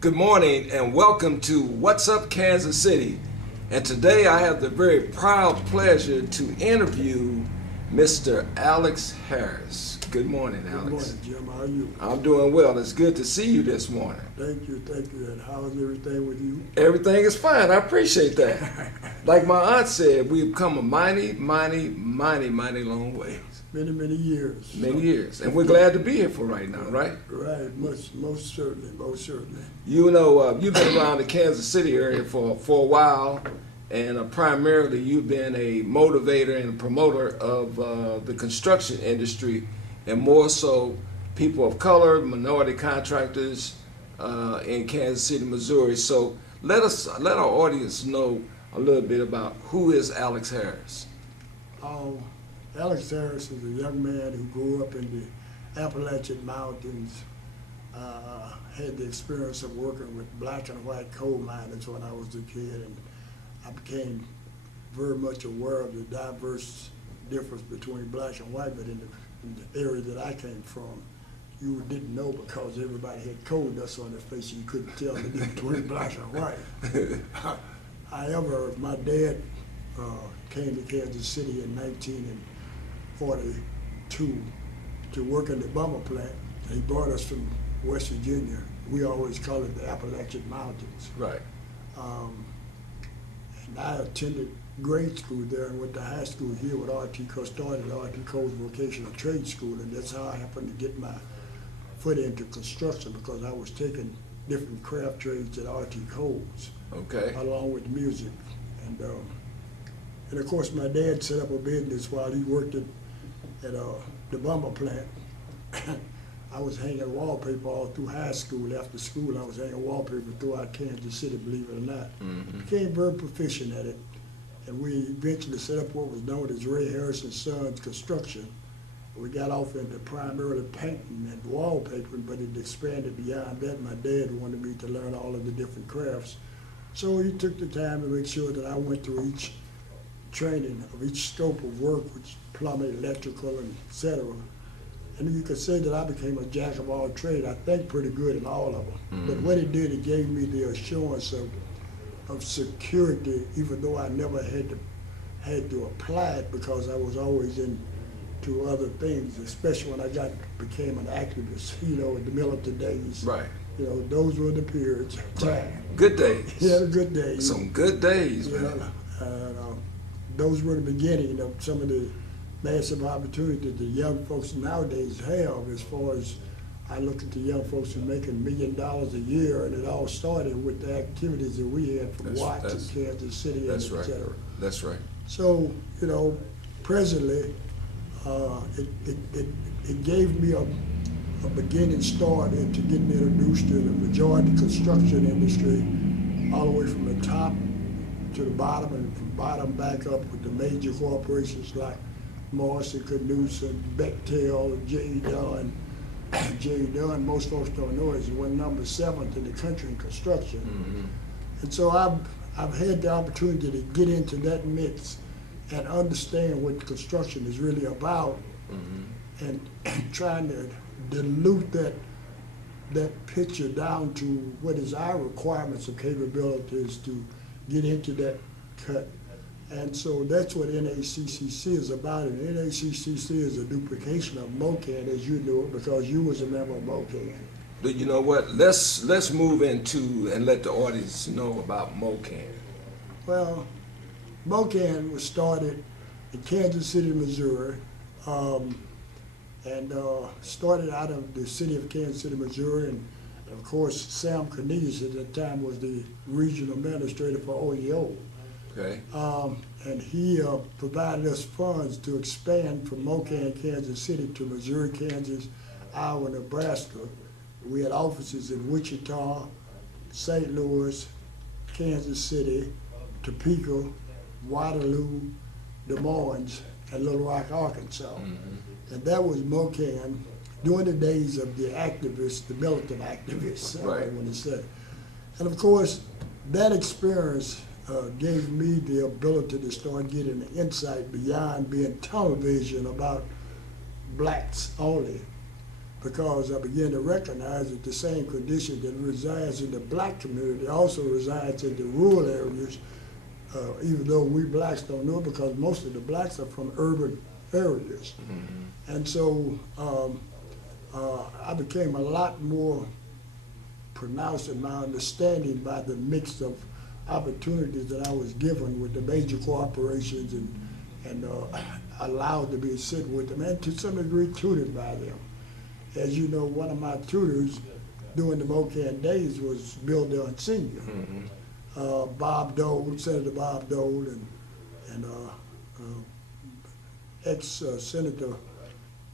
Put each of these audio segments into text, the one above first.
Good morning and welcome to What's Up Kansas City. And today I have the very proud pleasure to interview Mr. Alex Harris. Good morning, Alex. Good morning, Jim. How are you? I'm doing well. It's good to see you this morning. Thank you. And how's everything with you? Everything is fine. I appreciate that. Like my aunt said, we've come a mighty long way. Many years. Many years. And we're glad to be here for right now, right? Right. Most certainly. You know, you've been around the Kansas City area for a while, and primarily you've been a motivator and promoter of the construction industry, and more so people of color, minority contractors in Kansas City, Missouri. So let our audience know a little bit about who is Alex Harris. Alex Harris is a young man who grew up in the Appalachian Mountains, had the experience of working with black and white coal miners when I was a kid, and I became very much aware of the diverse difference between black and white, but in the area that I came from, you didn't know because everybody had coal dust on their face, and you couldn't tell the difference between black and white. However, my dad came to Kansas City in 1942 to work in the Bummer plant. And he brought us from West Virginia. We always call it the Appalachian Mountains. Right. And I attended grade school there and went to high school here with R.T. Cole, started R.T. Cole's vocational trade school, and that's how I happened to get my foot into construction, because I was taking different craft trades at R.T. Cole's. Okay. Along with music. And of course my dad set up a business while he worked at the Bummer plant. I was hanging wallpaper all through high school. After school I was hanging wallpaper throughout Kansas City, believe it or not. Mm-hmm. Became very proficient at it, and we eventually set up what was known as Ray Harrison Sons Construction. We got off into primarily painting and wallpapering, but it expanded beyond that. My dad wanted me to learn all of the different crafts. So he took the time to make sure that I went through each training of each scope of work, which plumbing, electrical, and et cetera. And you could say that I became a jack of all trades. I think pretty good in all of them. Mm-hmm. But what it did, it gave me the assurance of security, even though I never had to apply it, because I was always into other things, especially when I became an activist, in the militant days. Right. Those were the periods of time. Good days. Yeah, good days. Some good days, man. Those were the beginning of some of the massive opportunities that young folks nowadays have, as far as I look at the young folks who are making $1 million a year, and it all started with the activities that we had from Watts and Kansas City, and et cetera. That's right. So, presently, it gave me a beginning start into getting introduced to the majority construction industry, all the way from the top to the bottom, and from bottom back up with the major corporations like Morrison, Knudsen, Bechtel, J.E. Dunn. J.E. Dunn, most folks don't know, is one number 7th in the country in construction. Mm-hmm. And so I've had the opportunity to get into that mix and understand what construction is really about, mm-hmm. and trying to dilute that picture down to what is our requirements of capabilities to get into that cut. And so that's what NACCC is about. And NACCC is a duplication of MOCAN, as you know, because you was a member of MOCAN. But you know what? Let's move into and let the audience know about MOCAN. Well, MOCAN was started in Kansas City, Missouri, and started out of the city of Kansas City, Missouri. And of course, Sam Cornelius at that time was the regional administrator for OEO. Okay. And he provided us funds to expand from MOCAN, Kansas City to Missouri, Kansas, Iowa, Nebraska. We had offices in Wichita, St. Louis, Kansas City, Topeka, Waterloo, Des Moines, and Little Rock, Arkansas. Mm-hmm. And that was MOCAN during the days of the activists, the militant activists, right. When they said. And of course, that experience gave me the ability to start getting the insight beyond being tunnel vision about blacks only. because I began to recognize that the same condition that resides in the black community also resides in the rural areas, even though we blacks don't know it because most of the blacks are from urban areas. Mm-hmm. And so I became a lot more pronounced in my understanding by the mix of opportunities that I was given with the major corporations and allowed to be sitting with them, and to some degree tutored by them. As you know, one of my tutors during the MOCAN days was Bill Dunn Sr., Bob Dole, Senator Bob Dole, and ex-Senator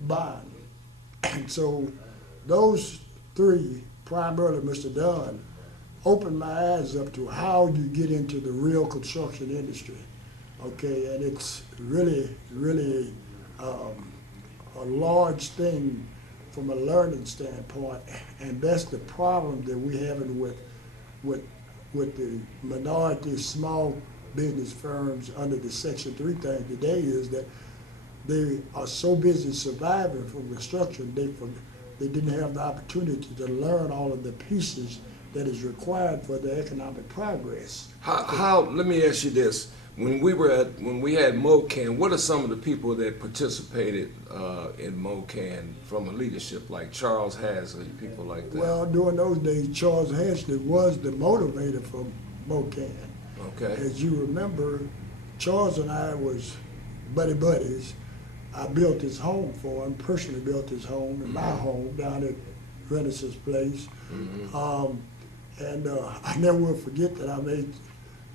Bond. And so those three, primarily Mr. Dunn, opened my eyes up to how you get into the real construction industry. Okay, and it's really, really a large thing from a learning standpoint, and that's the problem that we're having with the minority small business firms under the Section 3 thing today, is that they are so busy surviving from construction, they didn't have the opportunity to learn all of the pieces that is required for the economic progress. Let me ask you this. When we had MOCAN, what are some of the people that participated in MOCAN from a leadership, like Charles Hasley, people like that? Well, during those days, Charles Hasley was the motivator for MOCAN. Okay. As you remember, Charles and I was buddies. I built his home for him, personally built his home, and my home down at Renaissance Place. Mm-hmm. I never will forget that I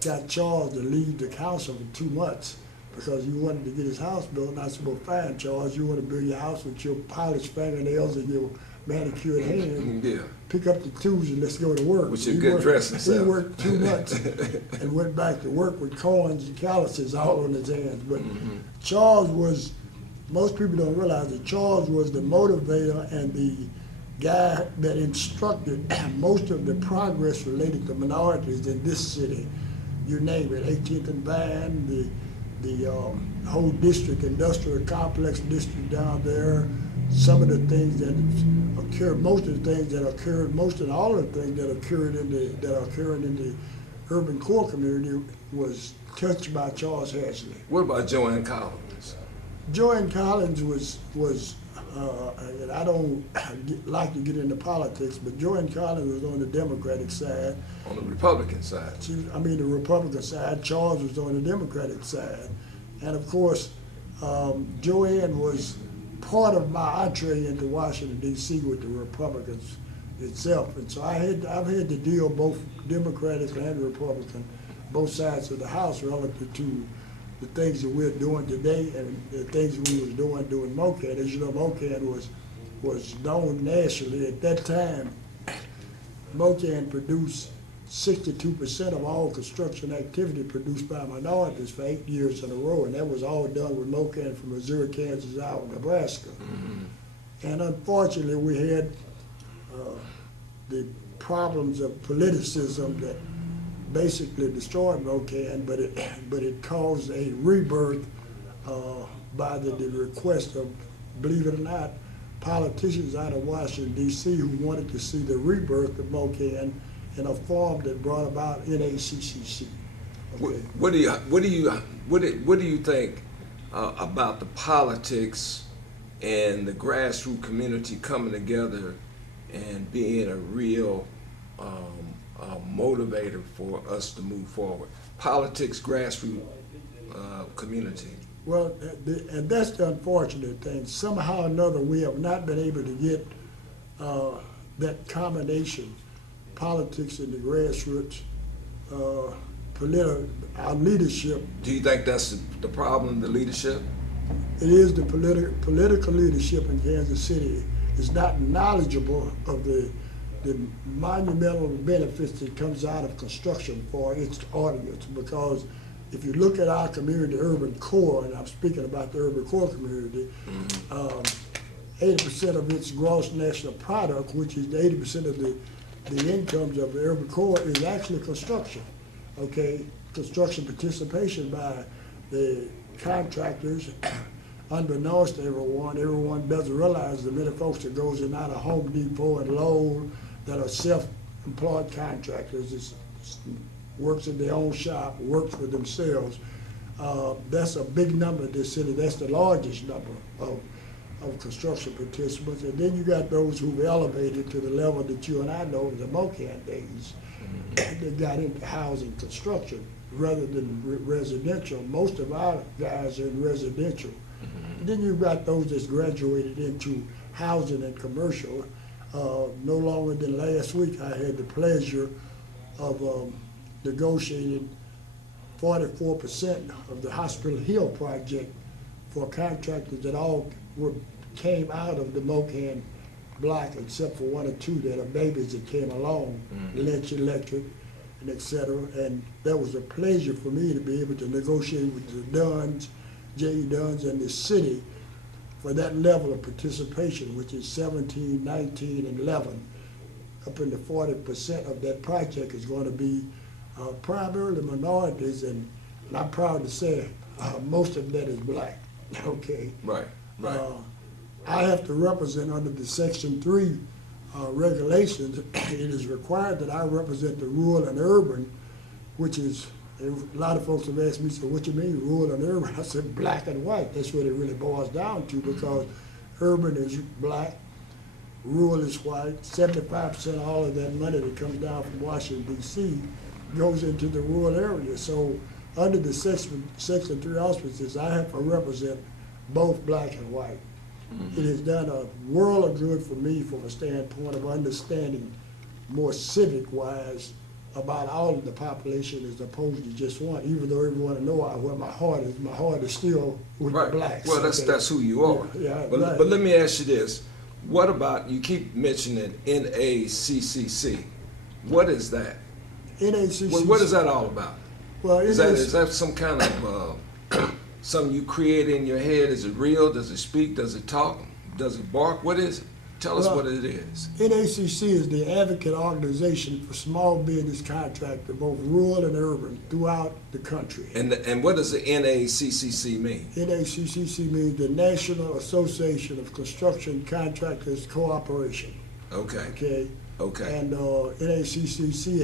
got Charles to leave the council for 2 months because he wanted to get his house built. And I said, well, fine, Charles, you want to build your house with your polished fingernails and your manicured hands. Yeah. Pick up the tools and let's go to work. With your good dressing self. He worked 2 months and went back to work with corns and calluses all on his hands. But Charles was, most people don't realize that Charles was the motivator and the guy that instructed most of the progress related to minorities in this city. You name it, 18th and Vine, the whole district, industrial complex district down there, some of the things that occurred, most of the things that occurred, most of all of the things that occurred that are occurring in the urban core community was touched by Charles Hasley. What about Joanne Collins? Joanne Collins was and I don't like to get into politics, but Joanne Collins was on the Democratic side. On the Republican side? The Republican side. Charles was on the Democratic side. And of course, Joanne was part of my entree into Washington, D.C. with the Republicans itself. And so I've had to deal both Democratic and Republican, both sides of the House relative to the things that we're doing today and the things that we was doing during MOCAN. As you know, MOCAN was known nationally. At that time, MOCAN produced 62% of all construction activity produced by minorities for 8 years in a row, and that was all done with MOCAN from Missouri, Kansas, Iowa, Nebraska. Mm-hmm. And unfortunately, we had the problems of politicism that basically destroyed MOCAN, but it caused a rebirth by the request of, believe it or not, politicians out of Washington, D.C. who wanted to see the rebirth of MOCAN in a form that brought about NACCC. Okay. What do you think about the politics and the grassroots community coming together and being a real motivator for us to move forward? Politics, grassroots community. Well, and that's the unfortunate thing. Somehow or another, we have not been able to get that combination, politics and the grassroots, our leadership. Do you think that's the problem, the leadership? It is the political leadership in Kansas City is not knowledgeable of the monumental benefits that comes out of construction for its audience. Because if you look at our community, urban core, and I'm speaking about the urban core community, 80% of its gross national product, which is 80% of the incomes of the urban core, is actually construction. Okay, construction participation by the contractors unbeknownst to everyone doesn't realize the many folks that goes in and out of Home Depot and Lowe's that are self-employed contractors, works in their own shop, works for themselves. That's a big number in this city. That's the largest number of construction participants. And then you got those who've elevated to the level that you and I know in the MOCAN days. They got into housing construction rather than residential. Most of our guys are in residential. Then you've got those that's graduated into housing and commercial. No longer than last week, I had the pleasure of negotiating 44% of the Hospital Hill project for contractors that all came out of the MOCAN block, except for one or two that are babies that came along, Lynch Electric, and et cetera. And that was a pleasure for me to be able to negotiate with the Duns, J.E. Duns, and the city for that level of participation, which is 17, 19, and 11. Up in the 40% of that project is going to be primarily minorities, and I'm proud to say most of that is black. Okay. Right. I have to represent under the Section 3 regulations. It is required that I represent the rural and urban, which is, a lot of folks have asked me, so what you mean rural and urban? I said black and white. That's what it really boils down to, because urban is black, rural is white. 75% of all of that money that comes down from Washington, D.C. goes into the rural area. So under the Section 3 auspices, I have to represent both black and white. It has done a world of good for me from a standpoint of understanding more civic-wise about all of the population as opposed to just one, even though everyone knows where my heart is. My heart is still with the blacks. Well, that's who you are. Yeah, but, right. but let me ask you this. What about, you keep mentioning NACCC. What is that? NACCC. What is that all about? Well, Is that some kind of something you create in your head? Is it real? Does it speak? Does it talk? Does it bark? What is it? Tell us what it is. NACCC is the advocate organization for small business contractors, both rural and urban, throughout the country. And what does the NACCC mean? NACCC means the National Association of Construction Contractors Cooperation. Okay. Okay. And NACCC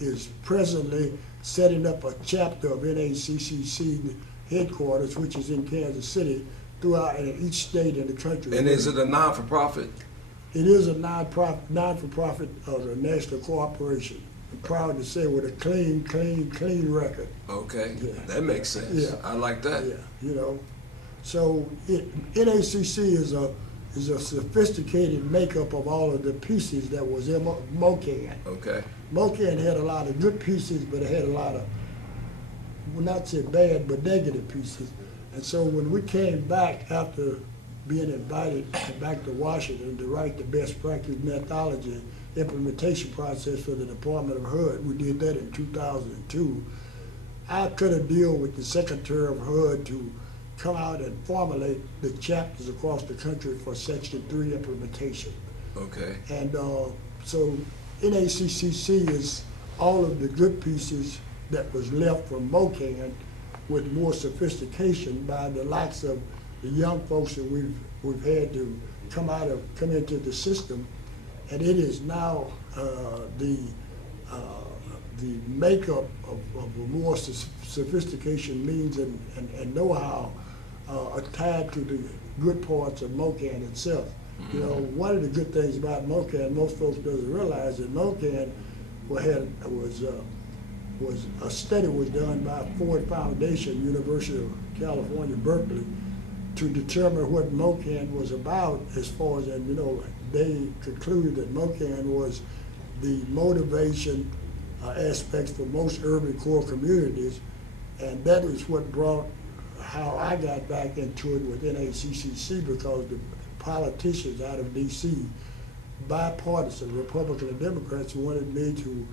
is presently setting up a chapter of NACCC headquarters, which is in Kansas City, throughout each state in the country. And is it a non-for-profit? It is a non-for-profit of a national corporation. I'm proud to say with a clean record. Okay, Yeah. that makes sense. Yeah. I like that. Yeah, you know. So NACC is a sophisticated makeup of all of the pieces that was in MOCAN. Okay. MOCAN had a lot of good pieces, but it had a lot of, well, not say bad, but negative pieces. And so when we came back after being invited back to Washington to write the best practice methodology implementation process for the Department of HUD, we did that in 2002. I cut a deal with the Secretary of HUD to come out and formulate the chapters across the country for Section 3 implementation. Okay. And so NACCC is all of the good pieces that was left from MOCAN with more sophistication by the likes of the young folks that we've had to come into the system, and it is now the makeup of more sophistication means and know-how are tied to the good parts of MOCAN itself. You know, one of the good things about MOCAN, most folks doesn't realize that MOCAN was a study was done by Ford Foundation, University of California, Berkeley, to determine what MOCAN was about as far as, and you know, they concluded that MOCAN was the motivation aspects for most urban core communities, and that is what brought how I got back into it with NACCC, because the politicians out of D.C., bipartisan, Republican and Democrats, wanted me to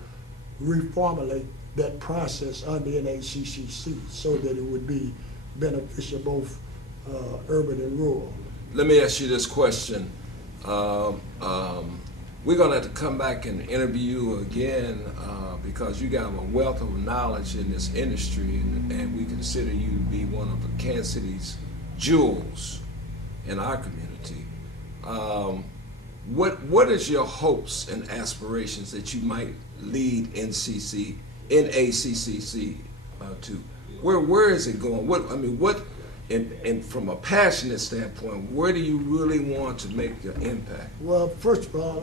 reformulate that process under NACCC so that it would be beneficial both urban and rural. Let me ask you this question. We're going to have to come back and interview you again because you got a wealth of knowledge in this industry, and we consider you to be one of the Kansas City's jewels in our community. What is your hopes and aspirations that you might lead NACCC to? Where is it going? And from a passionate standpoint, where do you really want to make your impact? Well, first of all,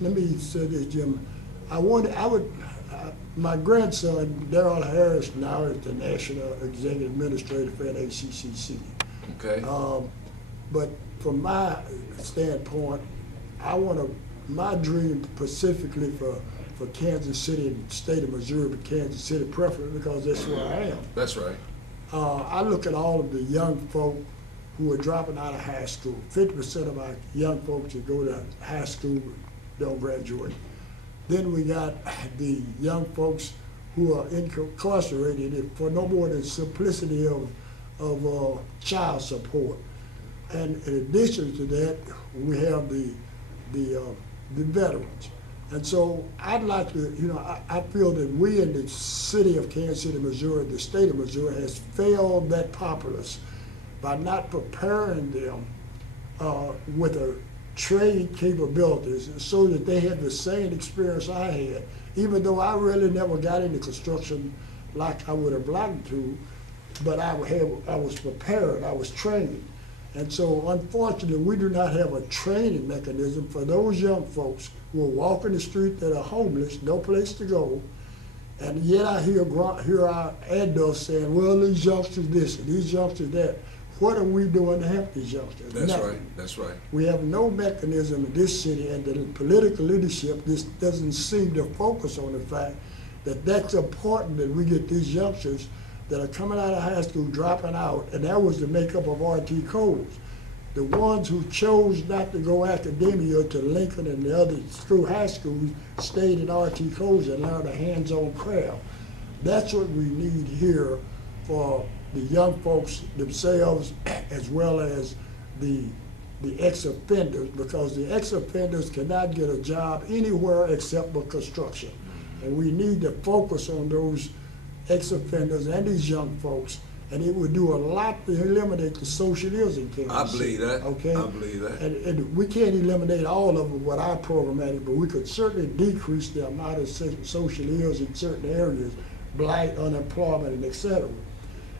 let me say this, Jim. My grandson, Darrell Harris, now is the National Executive Administrator for NACCC. Okay. But from my standpoint, my dream specifically for Kansas City and the state of Missouri, but Kansas City preferably because that's where I am. That's right. I look at all of the young folk who are dropping out of high school. 50% of our young folks that go to high school don't graduate. Then we got the young folks who are incarcerated for no more than simplicity of child support. And in addition to that, we have the veterans. And so I'd like to, I feel that we in the city of Kansas City, Missouri, the state of Missouri, has failed that populace by not preparing them with a trade capabilities so that they had the same experience I had. Even though I really never got into construction like I would have liked to, but I was prepared, I was trained. And so unfortunately, we do not have a training mechanism for those young folks who are walking the street that are homeless, no place to go. And yet I hear our adults saying, well, these youngsters this and these youngsters that. What are we doing to help these youngsters? That's Nothing. right, that's right. We have no mechanism in this city, and the political leadership just doesn't seem to focus on the fact that that's important that we get these youngsters that are coming out of high school dropping out, and that was the makeup of RT Coles. The ones who chose not to go academia to Lincoln and the other high schools stayed in RT Coles and learned a hands-on craft. That's what we need here for the young folks themselves, as well as the ex-offenders, because the ex-offenders cannot get a job anywhere except for construction. And we need to focus on those ex-offenders and these young folks, and it would do a lot to eliminate the social ills in Kansas. I believe that. Okay? I believe that. And we can't eliminate all of them with our programmatic, but we could certainly decrease the amount of social ills in certain areas, blight, unemployment, and et cetera.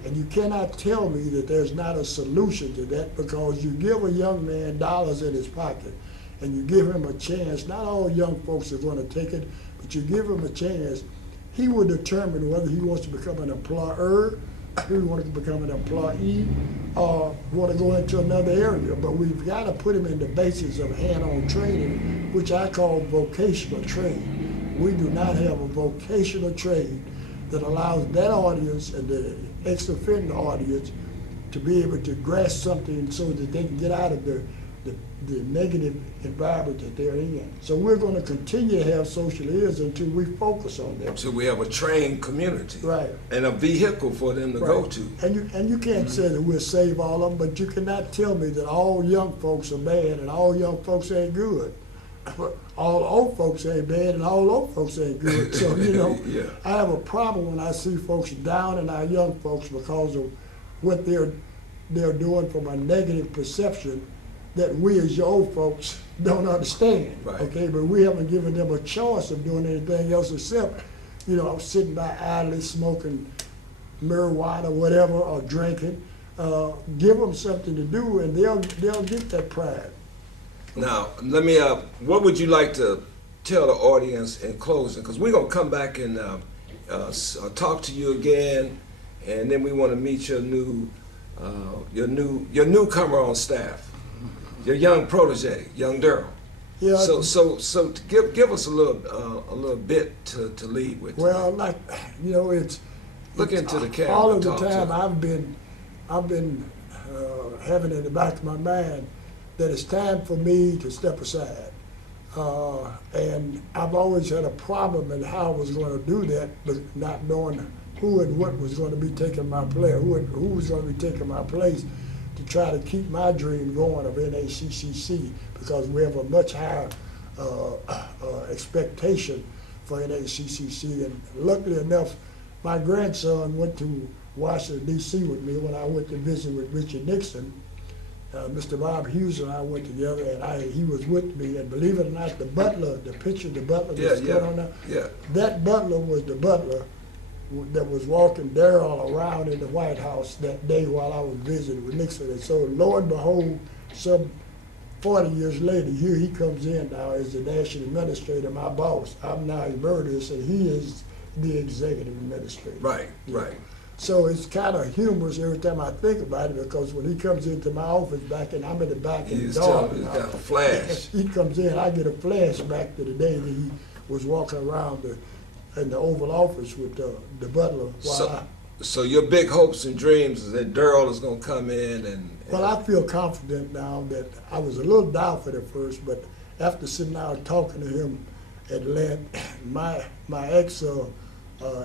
And you cannot tell me that there's not a solution to that, because you give a young man dollars in his pocket and you give him a chance. Not all young folks are going to take it, but you give him a chance. He will determine whether he wants to become an employer, he wants to become an employee, or want to go into another area. But we've got to put him in the basis of hand-on training, which I call vocational trade. We do not have a vocational trade that allows that audience and the ex-offender audience to be able to grasp something so that they can get out of the negative environment that they're in. So we're going to continue to have social ills until we focus on them. So we have a trained community. Right. And a vehicle for them to Right. go to. And you can't say that we'll save all of them, but you cannot tell me that all young folks are bad and all young folks ain't good. All old folks ain't bad and all old folks ain't good. So, Yeah. I have a problem when I see folks down in our young folks because of what they're doing from a negative perception that we as your old folks don't understand. Right. Okay, but we haven't given them a choice of doing anything else except, sitting by idly smoking marijuana, whatever, or drinking. Give them something to do, and they'll get that pride. Now, let me, what would you like to tell the audience in closing? Because we're going to come back and talk to you again, and then we want to meet your newcomer on staff, your young protege, young Darrell. Yeah. So to give us a little bit to lead with. Well, tonight. it's Look into the camera. all of the talk to time them. I've been having in the back of my mind that it's time for me to step aside. And I've always had a problem in how I was going to do that, but not knowing who and what was going to be taking my place, who was going to be taking my place to try to keep my dream going of NACCC, because we have a much higher expectation for NACCC. And luckily enough, my grandson went to Washington, D.C. with me when I went to visit with Richard Nixon. Mr. Bob Hughes and I went together, and he was with me. And believe it or not, the butler, the picture of the butler that's going on there, that butler was the butler that was walking Darrell around in the White House that day while I was visiting with Nixon. And so, lo and behold, some 40 years later, here he comes in now as the national administrator, my boss. I'm now emeritus, and he is the executive administrator. Right, right. So it's kind of humorous every time I think about it, because when he comes into my office I'm in the back in the dark. He's got a flash. He comes in, I get a flashback to the day that he was walking around in the Oval Office with the butler. So your big hopes and dreams is that Darrell is going to come in and... Well, I feel confident now that I was a little doubtful at first, but after sitting down and talking to him at length, my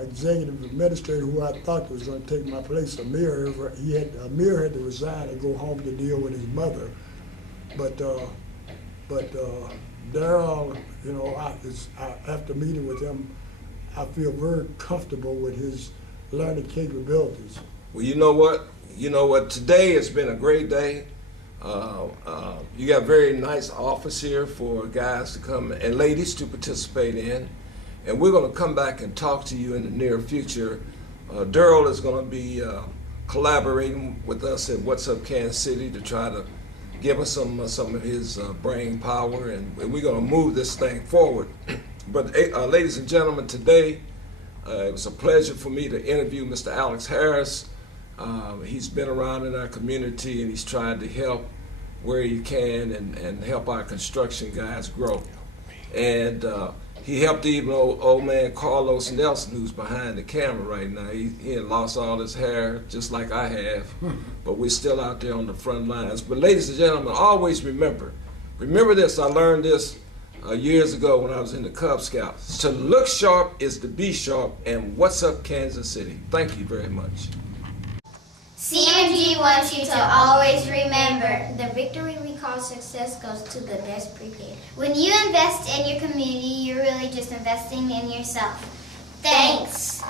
executive administrator, who I thought was going to take my place, Amir had to resign and go home to deal with his mother. But Darrell, you know, after meeting with him, I feel very comfortable with his learning capabilities. Well, you know what? Today has been a great day. You got a very nice office here for guys to come and ladies to participate in. And we're going to come back and talk to you in the near future. Darrell is going to be collaborating with us at What's Up Kansas City to try to give us some of his brain power, and we're going to move this thing forward. But ladies and gentlemen, today it was a pleasure for me to interview Mr. Alex Harris. He's been around in our community, and he's tried to help where he can and help our construction guys grow. And he helped even old man Carlos Nelson, who's behind the camera right now. He had lost all his hair, just like I have, but we're still out there on the front lines. But ladies and gentlemen, always remember this, I learned this years ago when I was in the Cub Scouts. To look sharp is to be sharp, and What's Up Kansas City. Thank you very much. CMG wants you to always remember, the victory we call success goes to the best prepared. When you invest in your community, you're really just investing in yourself. Thanks.